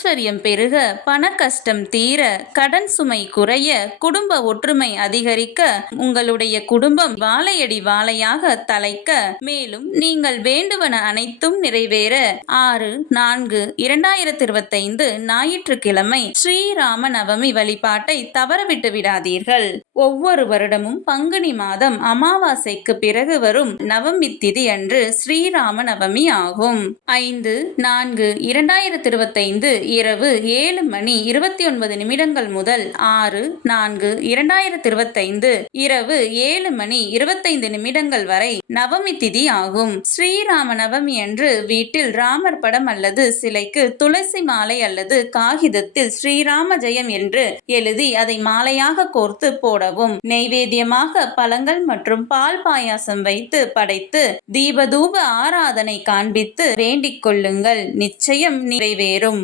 ஐஸ்வர்யம் பெருக, பண கஷ்டம் தீர, கடன் சுமை குறைய, குடும்ப ஒற்றுமை அதிகரிக்க, உங்களுடைய குடும்பம் வாழையடி வாழையாக தழைக்க, மேலும் நீங்கள் வேண்டுவன அனைத்தும் நிறைவேற 6/4/2025 ஞாயிற்றுக்கிழமை ஸ்ரீராம நவமி வழிபாட்டை தவறவிட்டு விடாதீர்கள். ஒவ்வொரு வருடமும் பங்குனி மாதம் அமாவாசைக்கு பிறகு வரும் நவமி திதி அன்று ஸ்ரீராம நவமி ஆகும். 5/4/2025 இரவு 7:29 முதல் 6/4/2025 இரவு 7:25 வரை நவமி திதி ஆகும். ஸ்ரீராம நவமி அன்று வீட்டில் ராமர் படம் அல்லது சிலைக்கு துளசி மாலை அல்லது காகிதத்தில் ஸ்ரீராம ஜெயம் என்று எழுதி அதை மாலையாக கோர்த்து போடவும். நெய்வேத்தியமாக பழங்கள் மற்றும் பால் பாயாசம் வைத்து படைத்து தீபதூப ஆராதனை காண்பித்து வேண்டிக் கொள்ளுங்கள். நிச்சயம் நிறைவேறும்.